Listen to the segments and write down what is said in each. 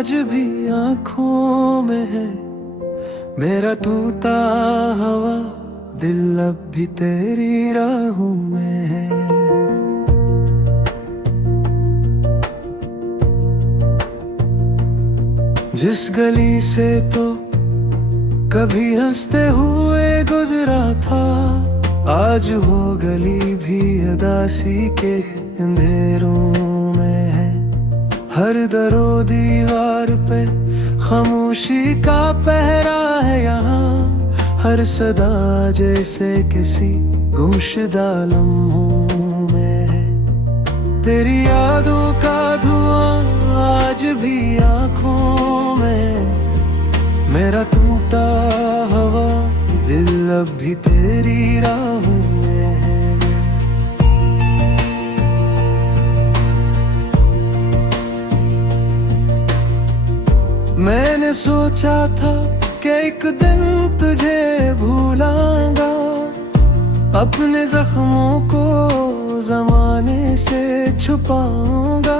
आज भी आंखों में है मेरा टूटा हवा दिल, अब भी तेरी राहों में है। जिस गली से तो कभी हंसते हुए गुजरा था, आज वो गली भी उदासी के अंधेरों में है। हर दरो दीवार पे खामोशी का पहरा है यहाँ, हर सदा जैसे किसी गुमशुदा लम्हों में है। तेरी यादों का धुआं आज भी आँखों में, मेरा टूटा हवा दिल अब भी तेरी राहों में है। मैंने सोचा था कि एक दिन तुझे भूलाऊंगा, अपने जख्मों को ज़माने से छुपाऊंगा,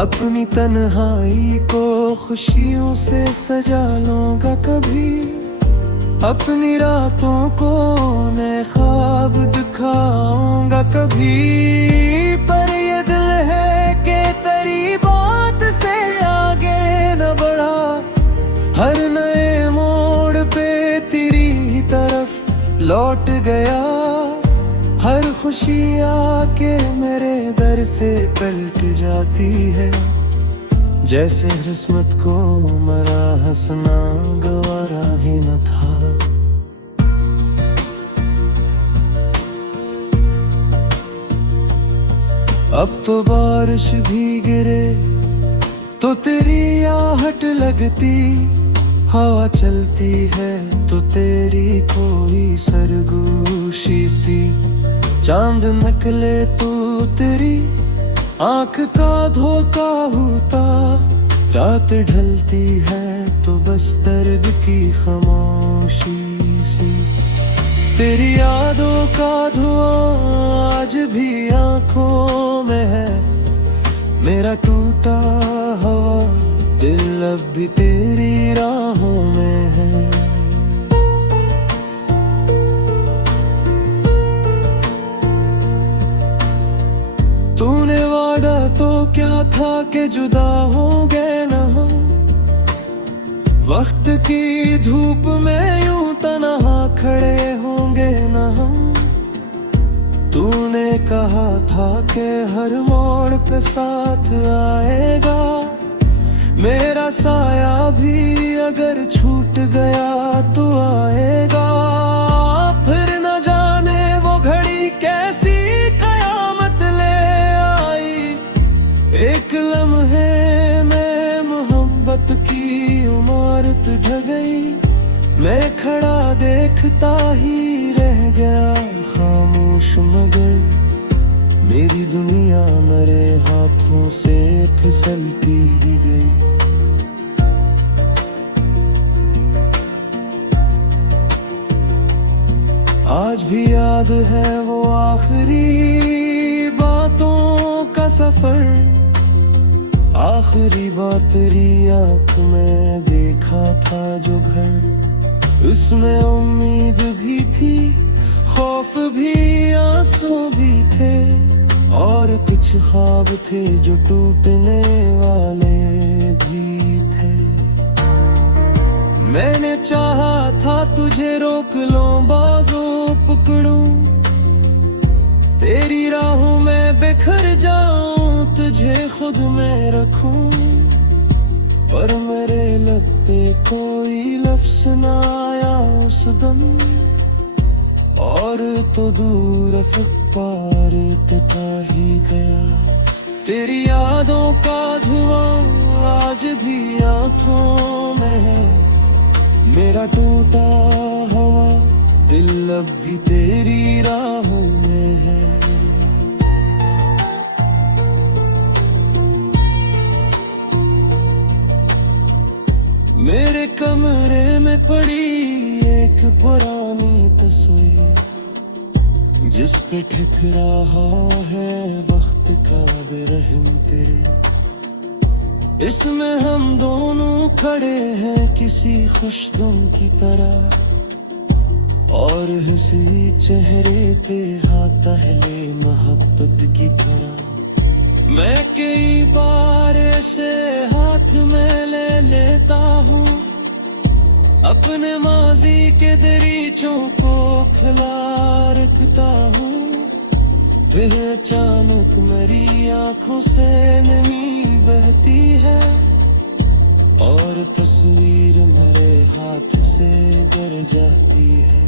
अपनी तन्हाई को खुशियों से सजा लूंगा कभी, अपनी रातों को नए ख्वाब दिखाऊंगा कभी। पर ये दिल है कि तेरी बात से आगे न बढ़ा, हर नए मोड़ पे तेरी ही तरफ लौट गया। हर खुशी आके मेरे दर से पलट जाती है, जैसे किस्मत को मरा हंसना गवारा ही न था। अब तो बारिश भी गिरे तो तेरी आहट लगती, हवा चलती है तो तेरी कोई सरगोशी सी, चांद निकले तो तेरी आंख का धोखा होता, रात ढलती है तो बस दर्द की खामोशी सी। तेरी यादों का धुआं आज भी आंखों में है, मेरा टूटा हवा दिल अब भी तेरी राहों में है। तूने वादा तो क्या था कि जुदा होंगे न हम, वक्त की धूप में यूं तन्हा खड़े होंगे न हम। तूने कहा था कि हर मोड़ पे साथ आएगा, मेरा साया भी अगर छूट गया तो आएगा। फिर न जाने वो घड़ी कैसी कयामत ले आई, एक लम्हे में मोहब्बत की इमारत ढह गई। मैं खड़ा देखता ही रह गया खामोश, मगर मेरी दुनिया मेरे हाथों से फिसलती ही गई। आज भी याद है वो आखिरी बातों का सफर, आखिरी बात तेरी आँख में देखा था जो घर, उसमें उम्मीद भी थी, खौफ भी, आंसू भी थे, और कुछ ख्वाब थे जो टूटने वाले भी थे। मैंने चाहा था तुझे रोक लूं, बाजों पकड़ूं, तेरी राहों में बिखर जाऊं, तुझे खुद में रखूं, पर मेरे लब पे कोई लफ्ज़ ना आया उस दम, और तो दूर अफ़क़ पार तिता ही गया। तेरी यादों का धुआं आज भी आँखों में है, मेरा टूटा हवा दिल अब भी तेरी राहों में है। मेरे कमरे में पड़ी एक पुरानी तस्वीर, जिस पे ठिठुरा है वक्त का बेरहम तेरे। इसमें हम दोनों खड़े हैं किसी खुशनुम की तरह, और हंसी चेहरे पे हाथ पहले मोहब्बत की तरह। मैं कई बार ऐसे हाथ में ले लेता हूँ, अपने माजी के दरीचों को खुला रखता हूँ। फिर अचानक मेरी आंखों से नमी बहती है, और तस्वीर मेरे हाथ से गिर जाती है।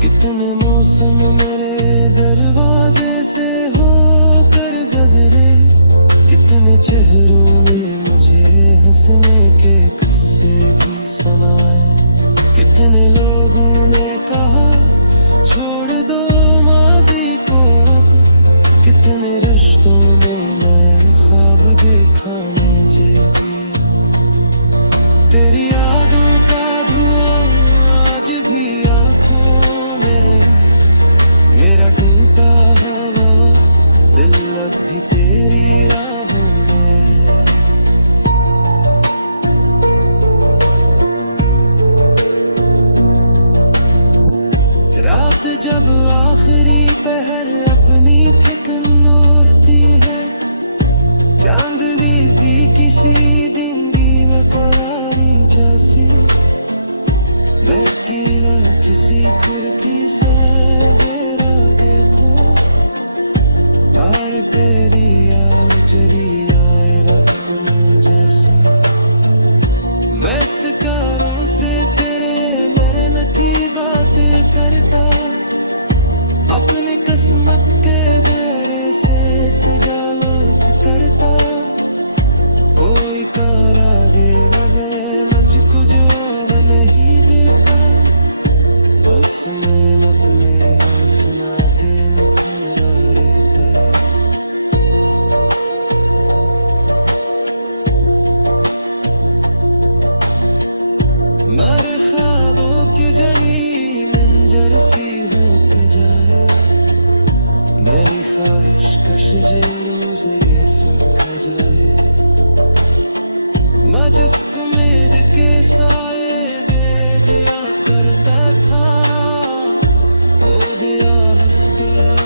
कितने मौसम मेरे दरवाजे से होकर गुजरे, कितने चेहरों ने मुझे हंसने के किस्से भी सुनाए। कितने लोगों ने कहा छोड़ दो माजी को अब, कितने रिश्तों में मैं ख्वाब दिखाने चाहिए। तेरी यादों का धुआं आज भी आंखों में है, मेरा टूटा हुआ दिल अब भी तेरी राहों में है। रात जब आखिरी पहर अपनी थिकन ओढ़ती है, चांदनी भी किसी दिन की वकारी जैसी, मैं अकेला किसी खिड़की से मेरा देखो, हार तेरी आल चरी आए रवानों जैसी। मैं शिकारों से तेरे नैन की बातें करता, अपने किस्मत के दायरे से सजालत करता। कोई कारा दे वे मुझको जो नहीं देता, बस मेहनत में हो सुनाते मुखरा रहता। मेरे ख्वाबों की जड़ी मंजर सी होके जाए, मेरी ख्वाहिश कश रोज ये सुख जाए। मैं जिसको उम्मीद के साए दे जिया करता था, हो गया हंस गया।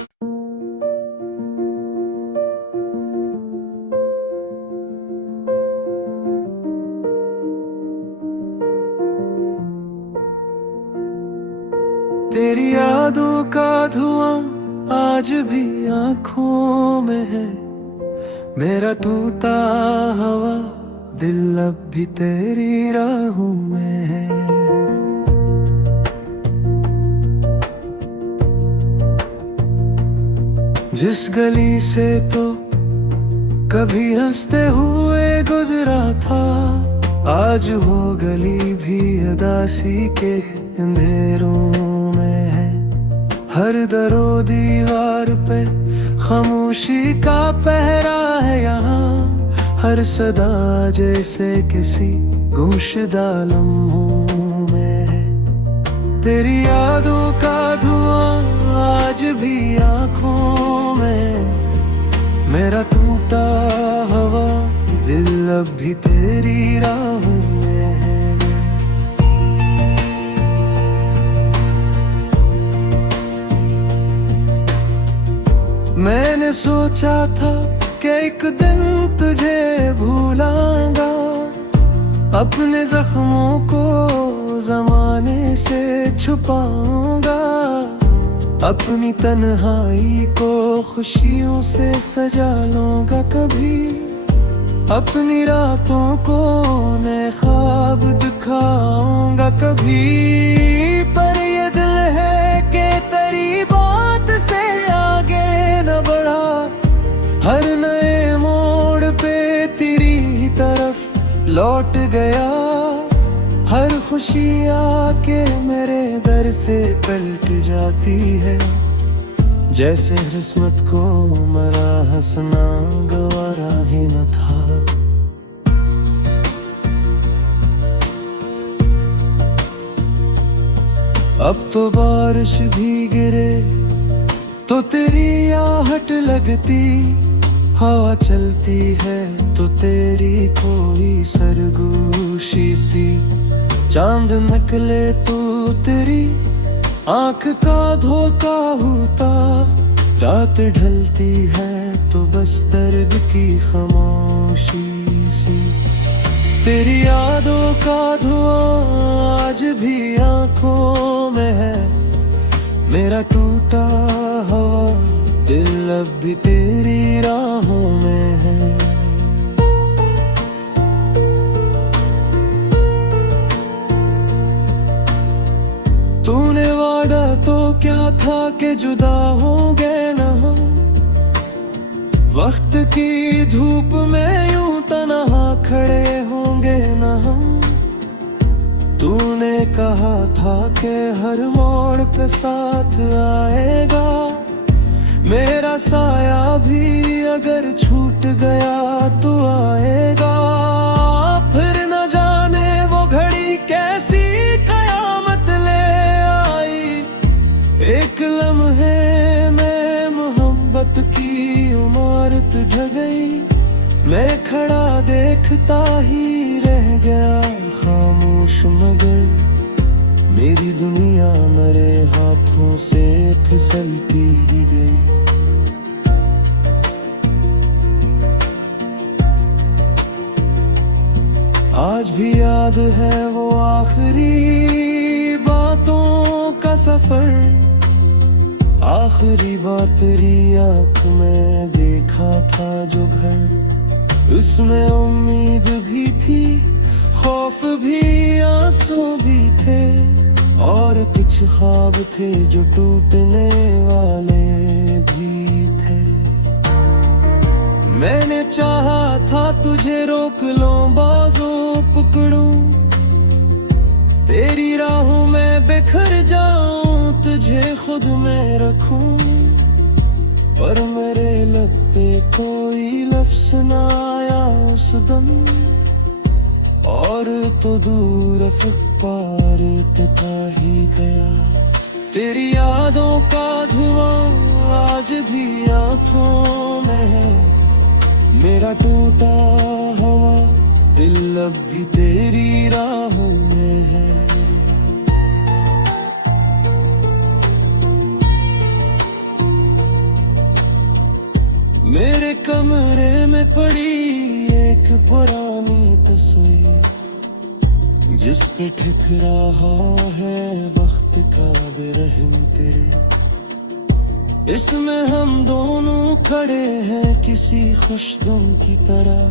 तेरी यादों का धुआं आज भी आंखों में है, मेरा टूटा हुआ दिल अब भी तेरी राहों में है। जिस गली से तो कभी हंसते हुए गुजरा था, आज वो गली भी उदासी के अंधेरों में है। हर दरो दीवार पे खामोशी का पहरा है यहाँ, हर सदा जैसे किसी गुमशुदा लम्हों में है। तेरी यादों का धुआं आज भी आंखों में, मेरा टूटा हुआ दिल अब भी तेरी राहों में है। मैंने सोचा था कि एक दिन तुझे भूलांगा, अपने जख्मों को जमाने से छुपाऊंगा, अपनी तन्हाई को खुशियों से सजा लूंगा कभी, अपनी रातों को नए ख्वाब दिखाऊंगा कभी। पर ये दिल है कि तेरी बात से आगे न बढ़ा, हर नए मोड़ पे तेरी ही तरफ लौट गया। हर खुशी आके मेरे दर से पलट जाती है, जैसे किस्मत को मरा हंसना गवारा ही न था। अब तो बारिश भी गिरे तो तेरी आहट लगती, हवा चलती है तो तेरी कोई सरगोशी सी, चांद निकले तो तेरी आंख का धोखा होता, रात ढलती है तो बस दर्द की खामोशी सी। तेरी यादों का धुआं आज भी आंखों में है, मेरा टूटा हुआ दिल अब भी तेरी राहों में है। तूने वादा तो क्या था कि जुदा होंगे न हम, वक्त की धूप में यूं तन्हा खड़े होंगे न हम। तूने कहा था कि हर मोड़ पे साथ आएगा, मेरा साया भी अगर छूट गया तो आएगा। फिर न जाने वो घड़ी कैसी कयामत ले आई, एक लम्हे में मोहब्बत की इमारत ढह गई। मैं खड़ा देखता ही रह गया खामोश, मगर मेरी दुनिया मेरे हाथों से फिसलती ही गई। आज भी याद है वो आखिरी बातों का सफर, आखिरी बात तेरी आंख में देखा था जो घर, उसमें उम्मीद भी थी, खौफ भी, आंसू भी थे, और कुछ ख्वाब थे जो टूटने वाले भी थे। मैंने चाहा था तुझे रोक लूं, बाजों पकड़ूं, तेरी राहों में बिखर जाऊं, तुझे खुद में रखूं, पर मेरे लब पे कोई लफ्ज़ न आया उस दम, और तो दूर पार था ही गया। तेरी यादों का धुआं आज भी आंखों में है, मेरा टूटा हुआ दिल अब भी तेरी राहों में है। मेरे कमरे में पड़ी एक पुरानी तस्वीर, जिस पे ठिठुरा है वक्त का बेरहम तेरे। इसमें हम दोनों खड़े हैं किसी खुशगम की तरह,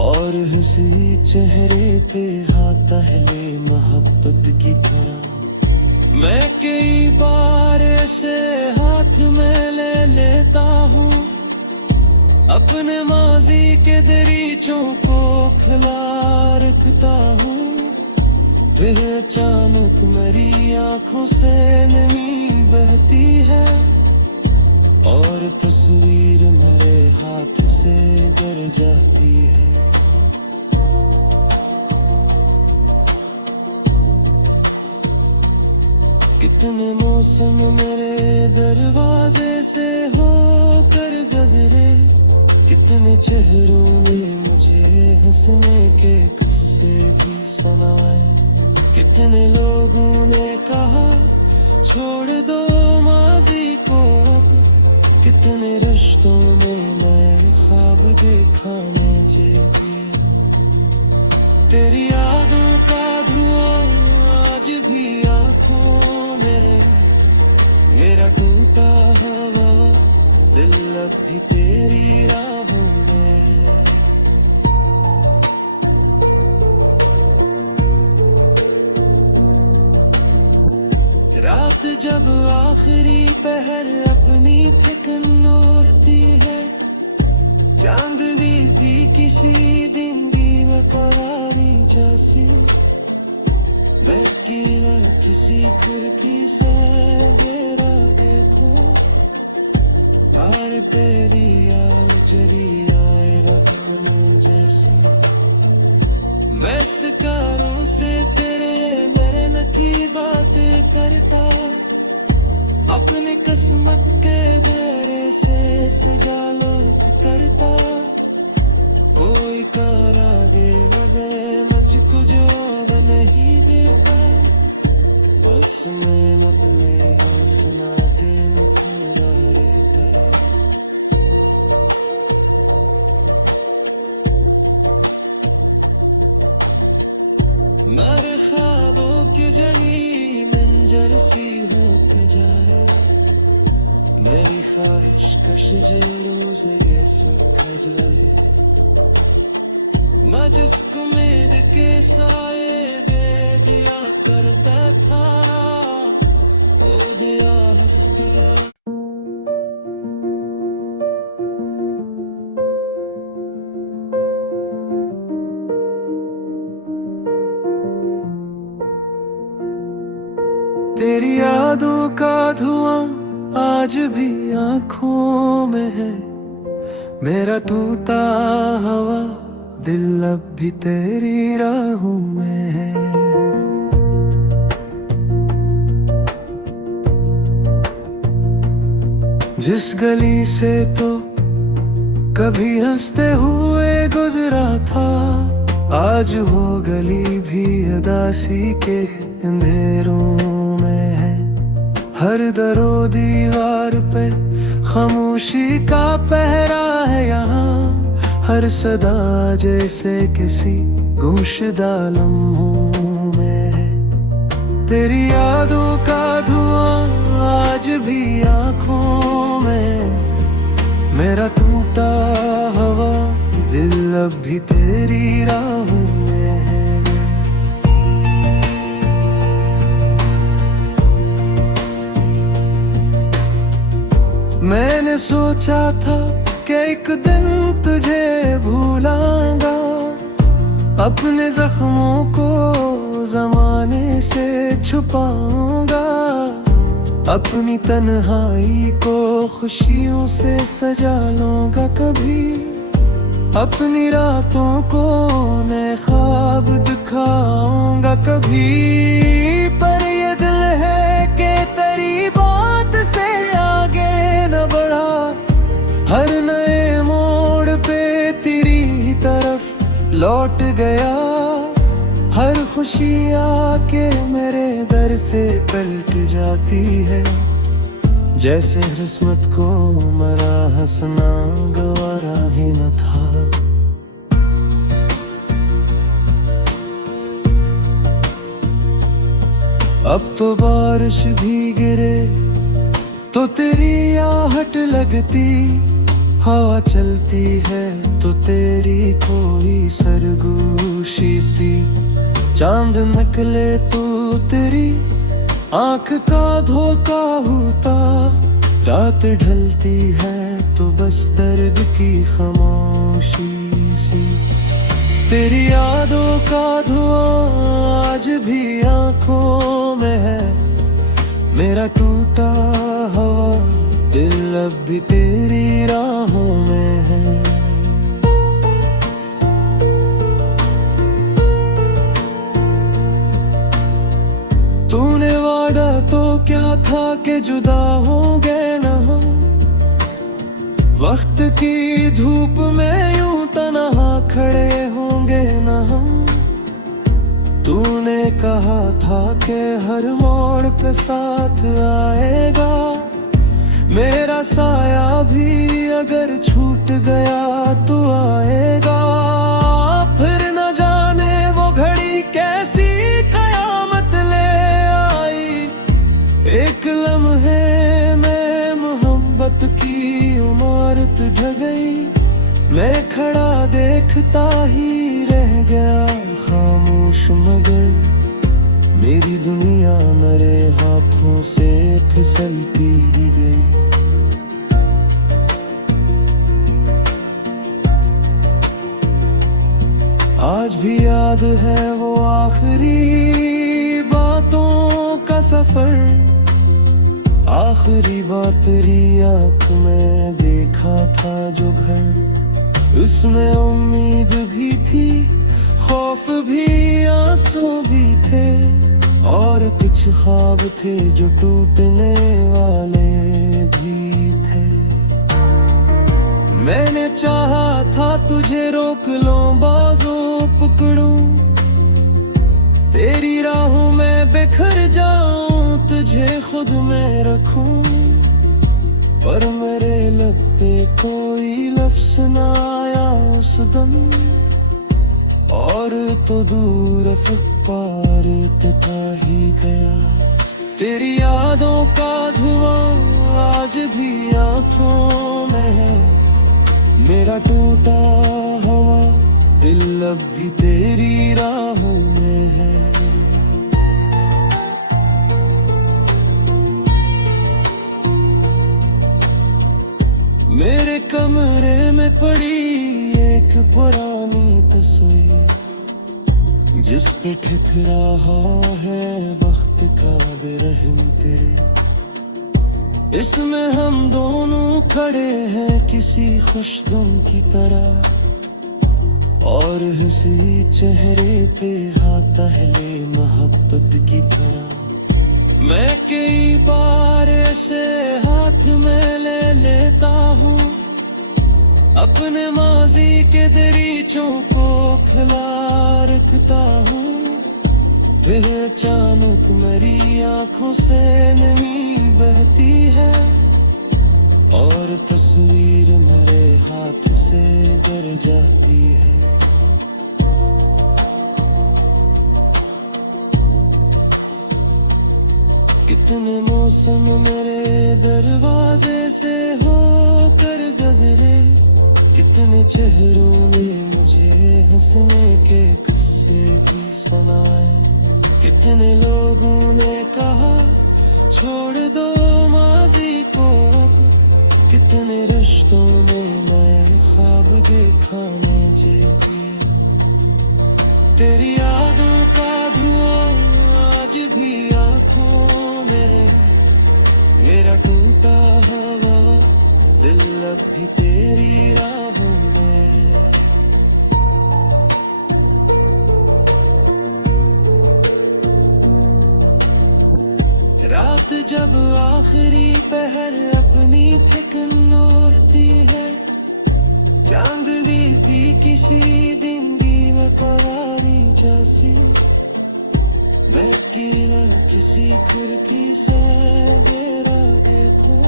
और हंसी चेहरे पे हाथ पहले मोहब्बत की तरह। मैं कई बार ऐसे हाथ में ले लेता हूँ, अपने माजी के दरीचों को खुला रखता हूँ, फिर अचानक मेरी आंखों से नमी बहती है, और तस्वीर मेरे हाथ से गिर जाती है। कितने मौसम मेरे दरवाजे से होकर गुजरे, कितने चेहरों ने मुझे हंसने के किस्से भी सुनाए, कितने लोगों ने कहा छोड़ दो माजी को अब, कितने रिश्तों में मैं ख्वाब दिखाने चाहिए। तेरी यादों का धुआं आज भी आंखों में है, मेरा टूटा हुआ दिल अब भी तेरी राहों में है। रात जब आखिरी पहर अपनी थकन ओढ़ती है, चांदनी भी किसी दिन की बेकरारी जैसी, बहकीला किसी खिड़की से गेरा देखो, और तेरी आल चरी आए रवानों जैसी। मैं शिकारों से तेरे नैन की बात करता, अपनी किस्मत के बेरे से सजालत करता, कोई करा दे मगे मुझको जो नहीं देता, बस मेहनत में ही सुनाते मुखरा रहता। मेरे ख्वाबों की जली मंजर सी हो के जाए, मेरी ख्वाहिश का शजरों से ये सूख जाए। मैं जिसको उम्मीद के साए गे जिया करता था, ओ दिया हंस गया। तेरी यादों का धुआं आज भी आंखों में है, मेरा टूटा हवा दिल अब भी तेरी राहों में है। जिस गली से तो कभी हंसते हुए गुजरा था, आज वो गली भी उदासी के अंधेरों में है। हर दरो दीवार पे खामोशी का पहरा है यहाँ, हर सदा जैसे किसी गुमशुदा लम्हों में है। तेरी यादों का धुआं आज भी आंखों में, मेरा टूटा हवा दिल अब भी तेरी राहों में है। मैंने सोचा था कि एक दिन तुझे भूलांगा, अपने जख्मों को जमाने से छुपाऊंगा, अपनी तन्हाई को खुशियों से सजा लूंगा कभी, अपनी रातों को नए ख्वाब दिखाऊंगा कभी। पर ये दिल है कि तेरी बात से आगे न बढ़ा, हर नए मोड़ पे तेरी ही तरफ लौट गया। हर खुशी आके मेरे दर से पलट जाती है, जैसे किस्मत को मरा हंसना गवारा ही न था। अब तो बारिश भी गिरे तो तेरी आहट लगती, हवा चलती है तो तेरी कोई सरगोशी सी, चांद निकले तो तेरी आंख का धोखा होता, रात ढलती है तो बस दर्द की खामोशी सी। तेरी यादों का धुआं आज भी आंखों में है, मेरा टूटा हवा दिल अब भी तेरी राहों में है। तूने वादा तो क्या था कि जुदा होंगे न हम, वक्त की धूप में यूं तन्हा खड़े होंगे न हम। तूने कहा था कि हर मोड़ पे साथ आएगा, मेरा साया भी अगर छूट गया तो आएगा। फिर न जाने वो घड़ी कैसी कयामत ले आई, एक लम्हे में मोहब्बत की इमारत ढह गई। मैं खड़ा देखता ही रह गया खामोश, मगर मेरी दुनिया मेरे हाथों से फिसलती ही गई। आज भी याद है वो आखिरी बातों का सफर, आखिरी बात तेरी आंख में देखा था जो घर, उसमें उम्मीद भी थी, खौफ भी, आंसू भी थे। और कुछ ख्वाब थे जो टूटने वाले भी थे। मैंने चाहा था तुझे रोक लूं, बाजों पकड़ूं, तेरी राहों में बिखर जाऊं, तुझे खुद में रखूं, पर मेरे लब पे कोई लफ्ज़ ना आया उस दम। और तो दूर पार था ही गया, तेरी यादों का धुआं आज भी आंखों में है। मेरा टूटा हुआ दिल अब भी तेरी राहों में है। मेरे कमरे में पड़ी एक पुरानी तस्वीर, जिस पे ठिठुरा है वक्त का बेरहम तेरे। इसमें हम दोनों खड़े हैं किसी खुशनुम की तरह, और हंसी चेहरे पे हाथ पहले मोहब्बत की तरह। मैं कई बार ऐसे हाथ में ले लेता हूँ, अपने माजी के दरीचों को खुला रखता हूँ, फिर अचानक मेरी आंखों से नमी बहती है, और तस्वीर मेरे हाथ से गिर जाती है। कितने मौसम मेरे दरवाजे से होकर गुजरे, कितने चेहरों ने मुझे हंसने के किस्से भी सुनाए। कितने लोगों ने कहा छोड़ दो माजी को, कितने रिश्तों में नए ख्वाब दिखाने चाहिए। तेरी यादों का धुआं आज भी आंखों में है, मेरा टूटा हुआ दिल अब भी तेरी राहों में है। रात जब आखिरी पहर अपनी थिकन ओढ़ती है, चांदनी भी किसी दिन की बेकरारी जैसी, बैठी है किसी खिड़की से घेरा देखो,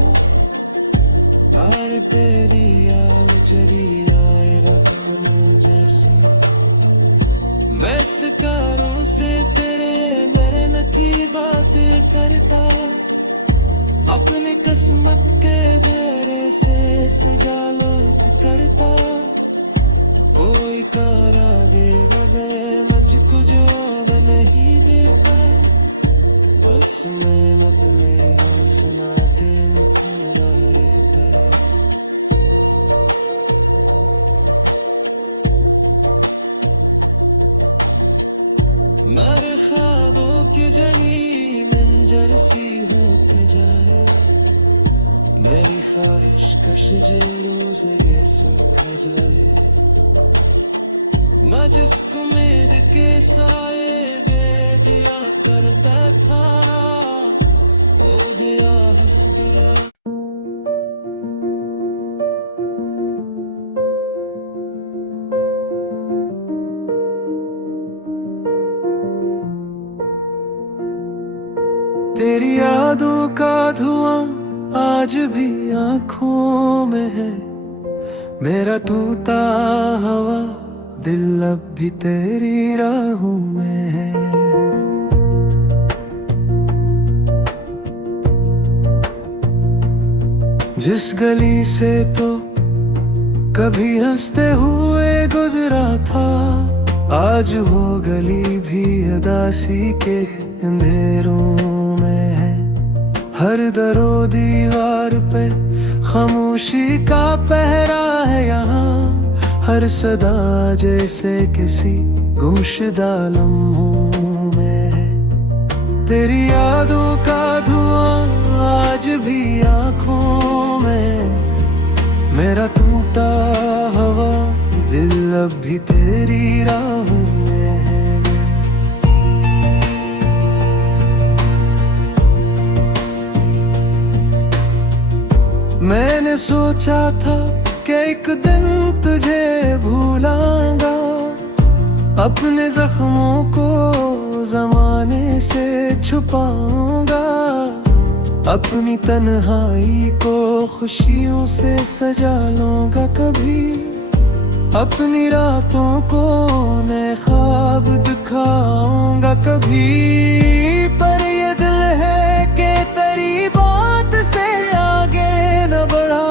तार तेरी आल चरी आए रवानों जैसी। मैं सितारों से तेरे नैन की बातें करता, अपनी किस्मत के घेरे से सजावट करता। कोई कारा दे लगे मुझको जो नहीं देता, बस मेहनत में हौसलाते में खोना रहता है। मेरे ख्वाबों की जली मंजर सी हो के जाए, मेरी ख्वाहिश का शजरों से ये सूखा जाए। मैं जिसको उम्मीद के साए दे जिया करता था, हो गया हंसता। तेरी यादों का धुआं आज भी आंखों में है, मेरा टूटा हुआ दिल अब भी तेरी राहों में है। जिस गली से तो कभी हंसते हुए गुजरा था, आज वो गली भी उदासी के अंधेरों में है। हर दरो दीवार पे खामोशी का पहरा है यहाँ, हर सदा जैसे किसी गुमशुदा लम्हों में है। तेरी यादों का धुआं आज भी आंखों में, मेरा टूटा हुआ दिल अब भी तेरी राहों में है। मैंने सोचा था कि एक दिन तुझे भूलांगा, अपने जख्मों को जमाने से छुपाऊंगा, अपनी तन्हाई को खुशियों से सजा लूंगा कभी, अपनी रातों को नए ख्वाब दिखाऊंगा कभी। पर ये दिल है कि तेरी बात से आगे न बढ़ा,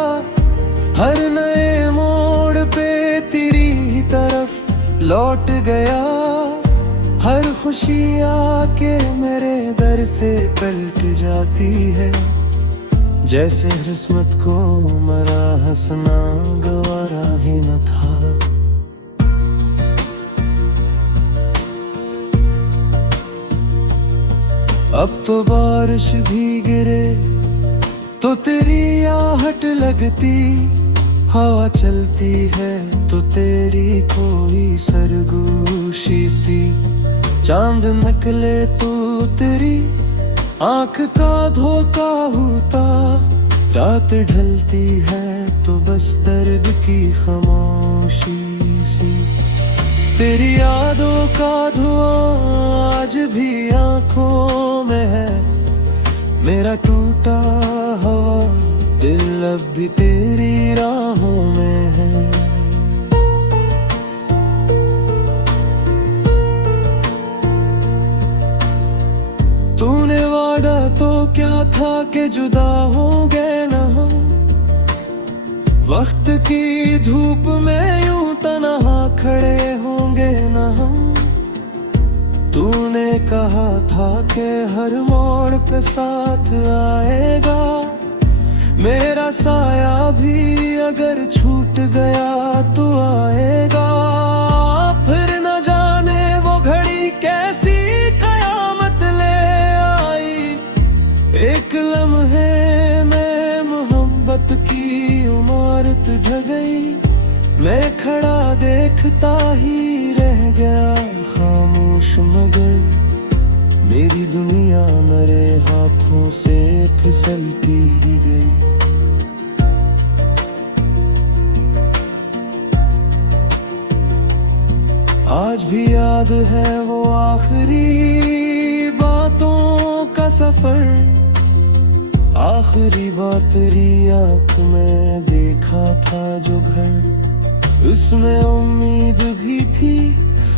हर नए मोड़ पे तेरी ही तरफ लौट गया, हर खुशी आके मेरे दर से पलट जाती है, जैसे किस्मत को मरा हंसना गवारा ही न था। अब तो बारिश भी गिरे तो तेरी आहट लगती, हवा चलती है तो तेरी कोई सरगोशी सी, चांद निकले तो तेरी आंख का धोखा होता, रात ढलती है तो बस दर्द की खामोशी सी, तेरी यादों का धुआं आज भी आंखों में है, मेरा टूटा हुआ दिल अब भी तेरी राहों में है। तूने वादा तो क्या था कि जुदा होंगे न हम, वक्त की धूप में यूं तन्हा खड़े होंगे न हम, तूने कहा था कि हर मोड़ पे साथ आएगा, मेरा साया भी अगर छूट गया तो आएगा, फिर न जाने वो घड़ी कैसी कयामत ले आई, एक लम्हे में मोहब्बत की इमारत ढह गई, मैं खड़ा देखता ही रह गया खामोश, मगर मेरी दुनिया मेरे हाथों से फिसलती ही गई। आज भी याद है वो आखिरी बातों का सफर, आखिरी बात तेरी आंख में देखा था जो घर, उसमें उम्मीद भी थी,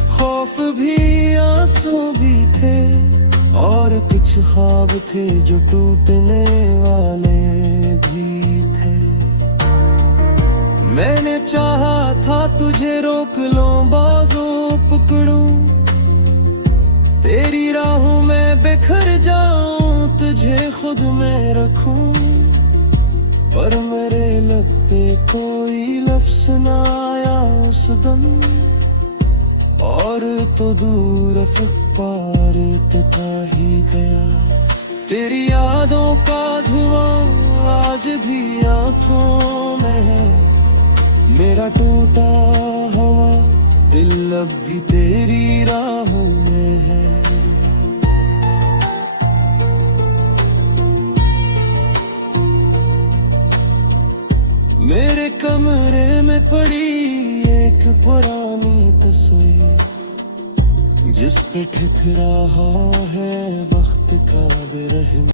खौफ भी, आंसू भी थे, और कुछ ख्वाब थे जो टूटने वाले भी थे। मैंने चाहा था तुझे रोक लूं, बाजों पकड़ूं, तेरी राहों में बिखर जाऊं, तुझे खुद में रखूं, पर मेरे लब पे कोई लफ्ज़ न आया उस दम, और तो दूर पार था ही गया, तेरी यादों का धुआं आज भी आंखों में है, मेरा टूटा हुआ दिल अब भी तेरी राहों में है। मेरे कमरे में पड़ी एक पुरानी तस्वीर, जिस पे ठिठुरा है वक्त का बेरहम।